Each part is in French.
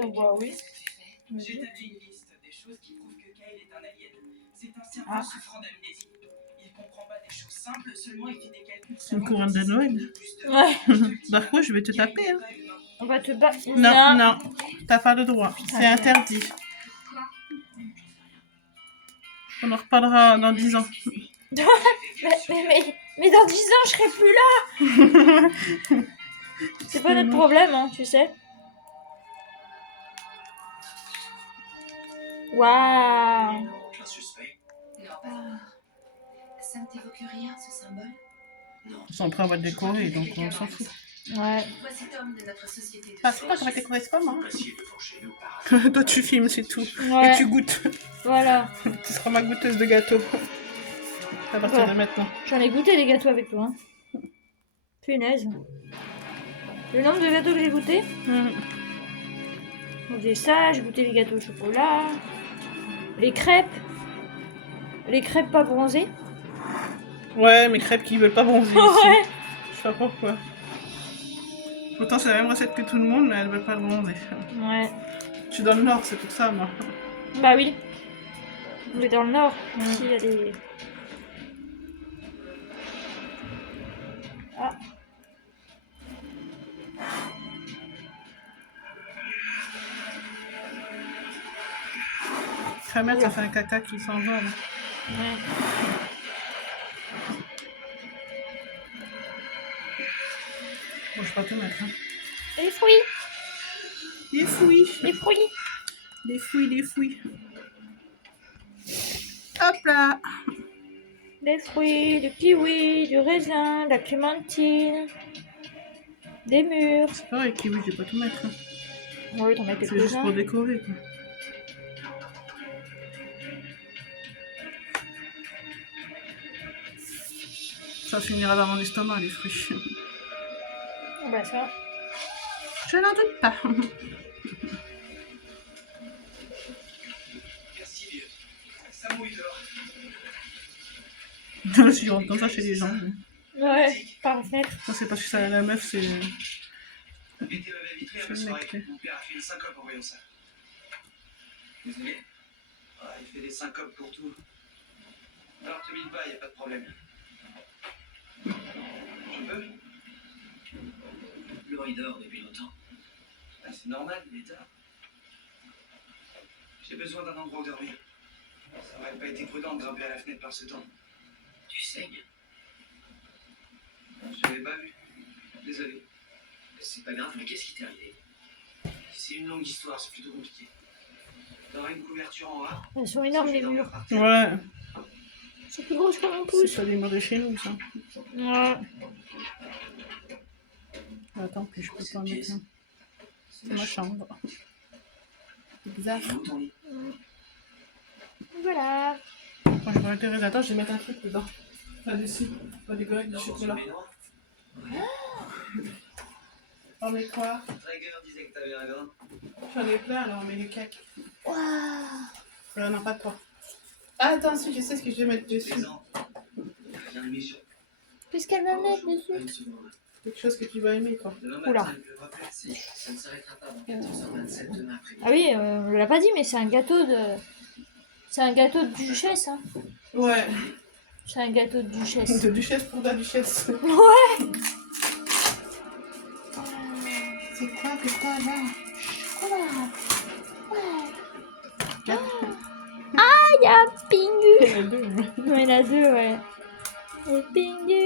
Oh bah oui. J'établis une liste des choses qui prouvent que Kyle est un alien. C'est un cerveau souffrant d'amnésie. Il comprend pas des choses simples, seulement il fait des calculs. C'est une couronne de Noël. Ouais. Darko, je vais te taper. Hein. On va te battre. Non, non, t'as pas le droit. C'est interdit. On en reparlera dans 10 ans. mais dans 10 ans, je serai plus là. C'est pas notre problème, hein, tu sais. Waouh. Aucun suspect. Non, pas encore. Ça ne t'évoque rien, ce symbole? Non. Après, on va le décorer, donc on s'en fout. Ouais. Voici Tom de notre société de Ah, c'est pas qu'on va décorer, c'est pas moi. Voici devant chez nous par Toi, tu filmes, c'est tout. Ouais. Et tu goûtes. Voilà. Tu seras ma goûteuse de gâteau. À partir de maintenant. J'en ai goûté les gâteaux avec toi. Hein. Punaise. Le nombre de gâteaux que j'ai goûté. Donc j'ai ça, j'ai goûté les gâteaux au chocolat. Les crêpes. Les crêpes pas bronzées. Ouais, mes crêpes qui veulent pas bronzer. Ouais. Ici. Je sais pas pourquoi. Pourtant, c'est la même recette que tout le monde, mais elles veulent pas bronzer. Ouais. Je suis dans le nord, c'est pour ça, moi. Bah oui. On est dans le nord. Ici, il y a des... Ah. Ta mère, ça fait un caca qui s'envole. Ouais. Bon, je peux pas tout mettre. Hein. Et les fruits. Les fruits. Les fruits. Les fruits, les fruits. Hop là. Des fruits, du kiwi, du raisin, de la clémentine, des mûres. C'est pareil, kiwi, je vais pas tout mettre. Hein. Oui, t'en mets C'est juste quelques-uns. pour décorer, quoi. Ça finira dans mon estomac, les fruits. Ah bah ça. Je n'en doute pas. Merci vieux. Ça mouille dehors. Si j'entends ça chez les gens. Ouais, par la fenêtre. Ça, c'est parce que ça, la meuf, c'est... Mettez ma belle vitrée à C'est la soirée. le mec. Mon père a fait une syncope en voyant ça. Désolé. Ah, il fait des syncopes pour tout. Alors te mille pas, y a pas de problème. Je peux? Laurie dort depuis longtemps. Ah, c'est normal, il est tard. J'ai besoin d'un endroit où dormir. Ça aurait pas été prudent de grimper à la fenêtre par ce temps. Tu saignes? Je l'avais pas vu. Désolé. C'est pas grave, mais qu'est-ce qui t'est arrivé? C'est une longue histoire, c'est plutôt compliqué. T'auras une couverture en A. Elles sont énormes les murs. Ouais. C'est plus gros que mon C'est pouce. pas des murs de chez nous, ça. Ouais. Attends, puis je peux pas en mettre un. C'est ma chambre. C'est bizarre. Voilà. Moi, je vais arrêter. Attends, je vais mettre un truc dedans. Là-dessus. Pas des gars, du chocolat. On met quoi? Traeger disait que t'avais un grain. J'en ai plein, alors on met les cakes. Waouh. Là, non, pas toi. Ah, attends, si, je sais ce que je vais mettre dessus. Présent. Rien de méchant. Qu'est-ce qu'elle va mettre dessus? Une seconde. Quelque chose que tu vas aimer, quoi. Demain Oula. matin, il pleuvra plus. Ça ne s'arrêtera pas avant 14h27 demain après-midi. Ah oui, on l'a pas dit, mais c'est un gâteau de... C'est un gâteau de duchesse, hein. Ouais. C'est un gâteau de duchesse. De duchesse pour la duchesse. Ouais. C'est quoi que t'as là? Chocolat. Regarde. Ah, il y a un pingu. Il y en a deux. Ouais, il y en a deux, ouais. Le pingu.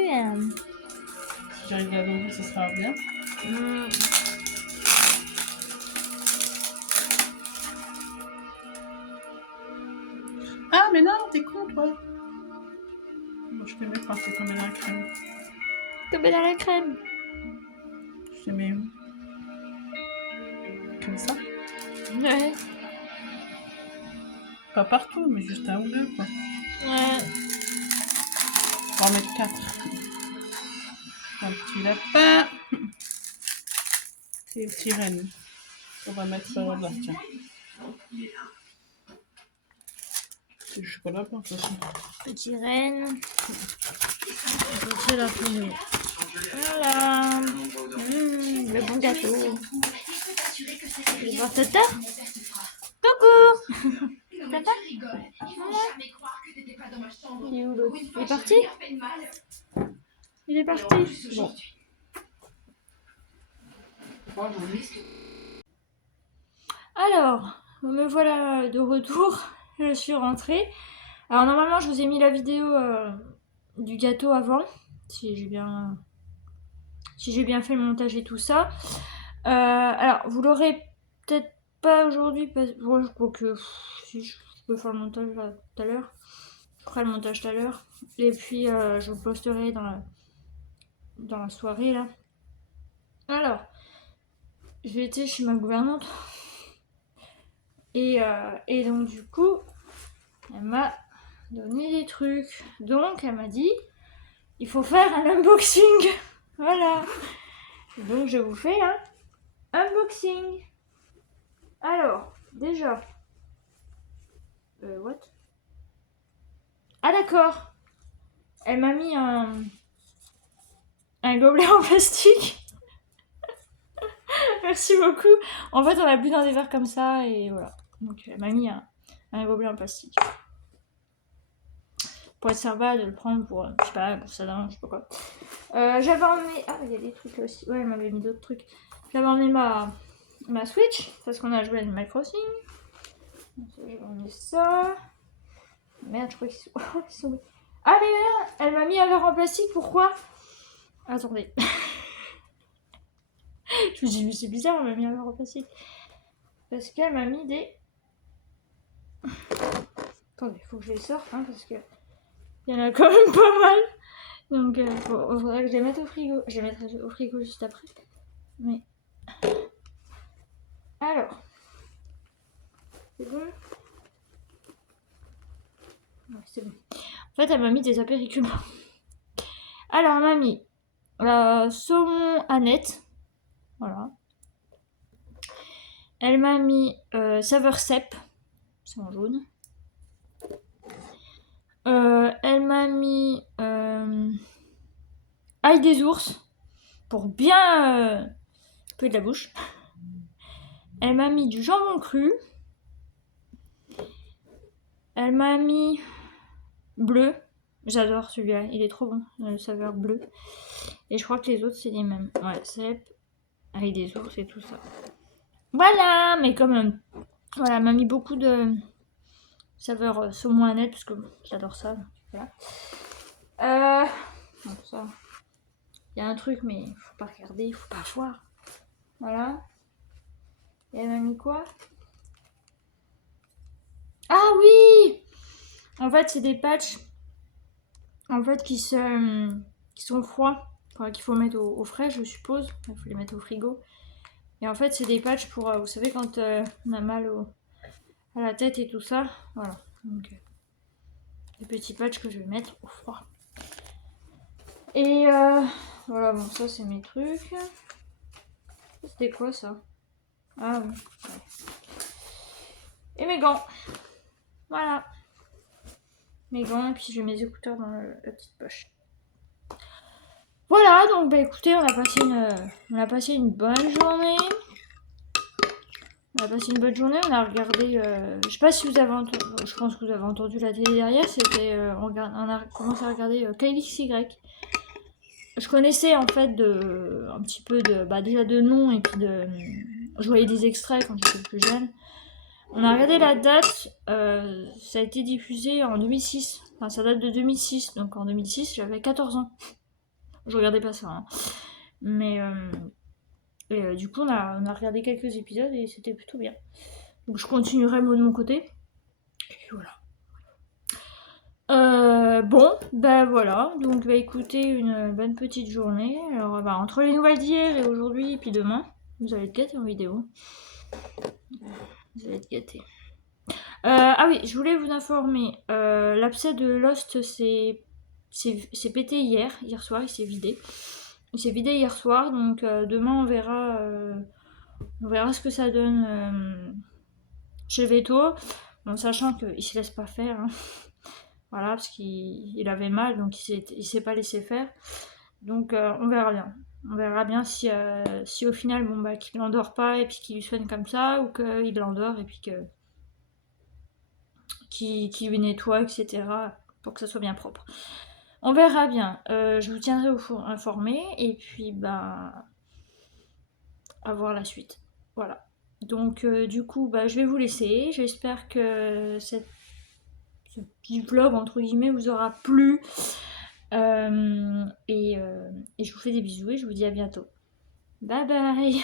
Si j'arrive à l'ouvrir, ce sera bien. Ah, mais non, t'es con, toi. Bon, je te mets quand c'est tombé dans la crème. Tombé dans la crème. Je te mets où? Comme ça. Ouais. Pas partout, mais juste un ou deux, quoi. Ouais. On va en mettre 4. Un petit lapin. Et une sirène. On va mettre là, tiens. C'est du chocolat blanc, de toute façon. Petit reine. C'est la pingu. Voilà. Le bon gâteau. Je peux t'assurer que c'est Tu veux voir Tata? Mon père te fera. Coucou. Non, Ça mais va? tu rigoles. Ils vont jamais croire que t'étais pas dans ma chambre. Il est où Pour l'autre? une Il fois, est j'ai parti? rien fait de mal. Il est Et en parti. plus, Bon. aujourd'hui. Aujourd'hui, ce que Alors, me voilà de retour. Je suis rentrée. Alors normalement, je vous ai mis la vidéo du gâteau avant, si j'ai bien fait le montage et tout ça. Alors, vous l'aurez peut-être pas aujourd'hui, parce que je crois que si je peux faire le montage là, tout à l'heure. Je ferai le montage tout à l'heure. Et puis, je vous posterai dans la soirée là. Alors, j'ai été chez ma gouvernante. Et donc du coup, elle m'a donné des trucs. Donc elle m'a dit, il faut faire un unboxing. Voilà. Donc je vous fais un unboxing. Alors, déjà. What? Ah d'accord. Elle m'a mis un gobelet en plastique. Merci beaucoup. En fait, on a bu dans des verres comme ça et voilà. Donc elle m'a mis un gobelet en plastique. Pour être sympa de le prendre pour, je sais pas, pour ça d'un, je sais pas quoi. J'avais emmené, ah il y a des trucs là aussi, ouais elle m'avait mis d'autres trucs. J'avais emmené ma Switch, parce qu'on a joué à Animal Crossing. J'avais emmené ça. Merde, je crois qu'ils sont... ils sont... Ah mais merde, elle m'a mis un verre en plastique, pourquoi? Attendez. Je me dis mais c'est bizarre, elle m'a mis un verre en plastique. Parce qu'elle m'a mis des... Attendez, faut que je les sorte, hein, parce que... Il y en a quand même pas mal. Donc, il faudrait que je les mette au frigo. Je les mettrai au frigo juste après. Mais. Alors. C'est bon? Ouais, c'est bon. En fait, elle m'a mis des apéricubes. Alors, elle m'a mis la saumon Annette. Voilà. Elle m'a mis saveur cèpe. C'est en jaune. Elle m'a mis ail des ours pour bien peu de la bouche. Elle m'a mis du jambon cru. Elle m'a mis bleu. J'adore celui-là, il est trop bon, le saveur bleu. Et je crois que les autres c'est les mêmes. Ouais, cèpe, ail des ours et tout ça. Voilà, mais quand même. Voilà, elle m'a mis beaucoup de saveur saumon à net parce que j'adore ça. Voilà. Bon, ça. Il y a un truc, mais il faut pas regarder, il faut pas voir. Voilà. Et elle m'a mis quoi? Ah oui! En fait, c'est des patchs en fait qui sont froids. Enfin, qu'il faut mettre au frais, je suppose. Il faut les mettre au frigo. Et en fait, c'est des patchs pour, vous savez, quand on a mal à la tête et tout ça. Voilà. Donc, des petits patchs que je vais mettre au froid. Et voilà, bon, ça, c'est mes trucs. C'était quoi, ça? Ah oui. Ouais. Et mes gants. Voilà. Mes gants, et puis j'ai mes écouteurs dans la petite poche. Voilà, donc bah écoutez, on a passé une bonne journée. On a passé une bonne journée, on a regardé, je sais pas si vous avez entendu, je pense que vous avez entendu la télé derrière, c'était, on a commencé à regarder KXY. Je connaissais en fait un petit peu déjà de nom et puis je voyais des extraits quand j'étais plus jeune. On a regardé la date, ça a été diffusé en 2006, enfin ça date de 2006, donc en 2006 j'avais 14 ans. Je regardais pas ça, hein. Mais du coup on a regardé quelques épisodes et c'était plutôt bien. Donc je continuerai moi de mon côté. Et puis voilà. Bon, bah voilà, donc bah écoutez, une bonne petite journée. Alors bah entre les nouvelles d'hier et aujourd'hui et puis demain, vous allez être gâtés en vidéo. Vous allez être gâtés. Ah oui, je voulais vous informer, l'abcès de Lost s'est pété hier soir, il s'est vidé. Il s'est vidé hier soir, donc demain on verra ce que ça donne chez Veto. Bon, sachant qu'il se laisse pas faire, hein. Voilà, parce qu'il avait mal, donc il s'est pas laissé faire. Donc on verra bien. On verra bien si, si au final, bon, bah, qu'il l'endort pas et puis qu'il lui soigne comme ça, ou qu'il l'endort et puis qu'il lui nettoie, etc. pour que ça soit bien propre. On verra bien. Je vous tiendrai informé et puis bah à voir la suite. Voilà. Donc du coup, bah, je vais vous laisser. J'espère que ce petit vlog entre guillemets vous aura plu. Et je vous fais des bisous et je vous dis à bientôt. Bye bye.